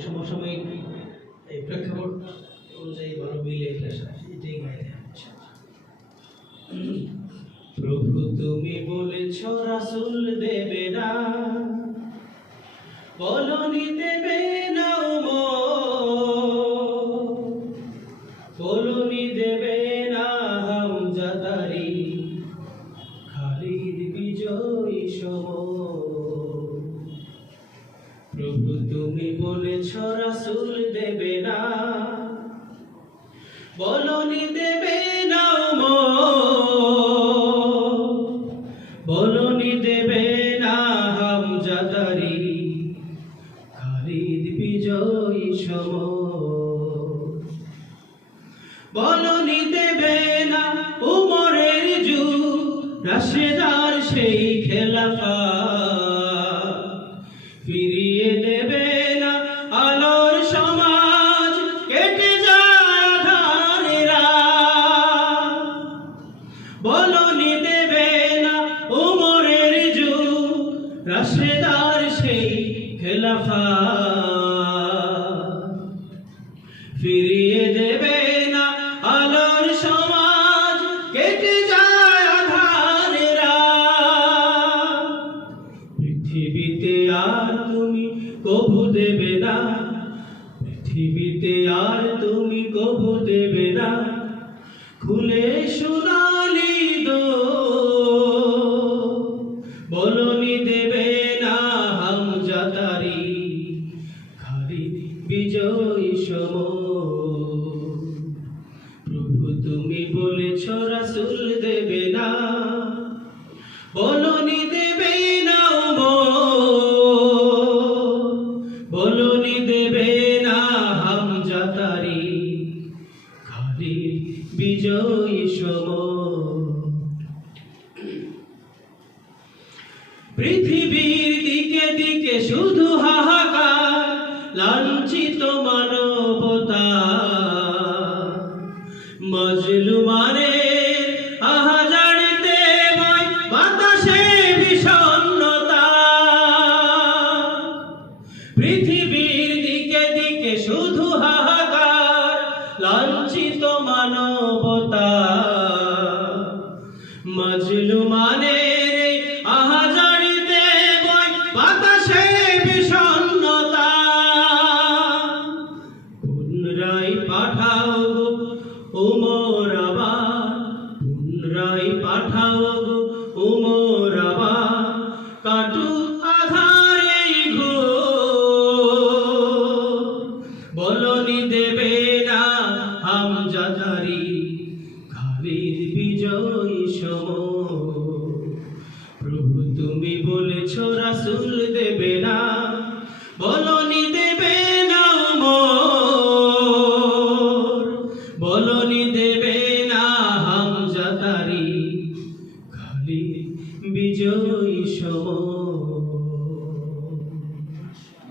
সমসাময়িক এই প্রেক্ষাপট অনুযায়ী ভালো মিলে এটাই গাইতে হচ্ছে। প্রভু তুমি বলেছ রাসূল দেবে না, বলনি দেবে না, বলনি দেবে না হামজা তারি, খালিদ বিজয়ী সম। প্রভু তুমি বলেছ রাসূল দেবে না, বলনি দেবে না, বলনি দেবে না হামজা তারি, খালিদ বিজয়ী সম। বলনি দেবে না উমরের যুগ, রাশেদার সেই খেলাফা, ফিরিয়ে দেবে না আলোর সমাজ, কেটে যায় আঁধারেরা। বলনি দেবে না উমরের যুগ, রাশেদার সেই খেলাফা, ফিরিয়ে দেবে না আলোর সমাজ, কেটে যায় আঁধারেরা। পৃথিবীতে আর তুমি কভু দেবে না, পৃথিবীতে আর তুমি কভু দেবে না, খুলে সোনালি দোর। বলনি দেবে না হামজা তারি, খালিদ বিজয়ী সম। প্রভু তুমি বলেছ রাসূল দেবে না, বলনি দেবে না, বলনি দেবে না হামজা তারি, খালিদ বিজয়ী সম। পৃথিবীর দিকে দিকে শুধু হাহাকার, লাঞ্ছিত মানবতা, মজলুমানের আহাজারিতে বয় বাতাসে বিষণ্ণতা। পৃথিবীর দিকে দিকে শুধু হাহাকার, লাঞ্ছিত মানবতা, মজলুমানের আহাজারিতে বয় বাতাসে বিষণ্ণতা। পুনরায় পাঠাও গো উমর আবার, পুনরায় পাঠাও গো উমর আবার, কাটুক আঁধারে ঘোর। বলনি দেবে না হামজা তারি, খালিদ বিজয়ী সম। প্রভু তুমি বলেছ রাসূল দেবে না, বলনি দেবে না, বলনি দেবে না হামজা তারি, খালিদ বিজয়ী সম।